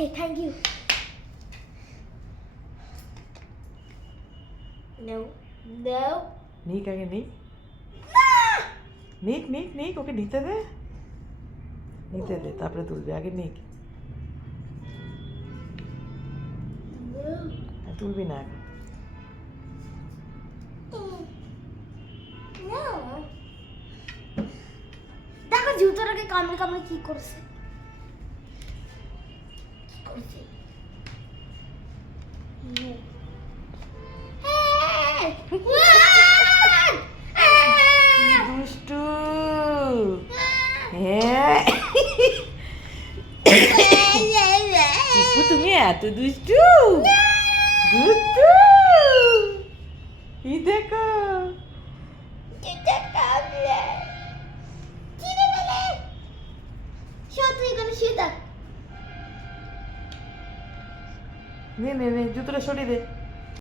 okay thank you no no নিক আগে নিক নিক নিক নিক ওকে নিতে দে তারপরে তুলবে আগে নিক তুলবি না এখন দেখো জুতোটাকে কামড়ে কামড়ে কি করছে দুষ্টু হ্যাঁ টিপু তুমি এত দুষ্টু দুষ্টু এই দেখো নে নে নে জুতোটা সরিয়ে দে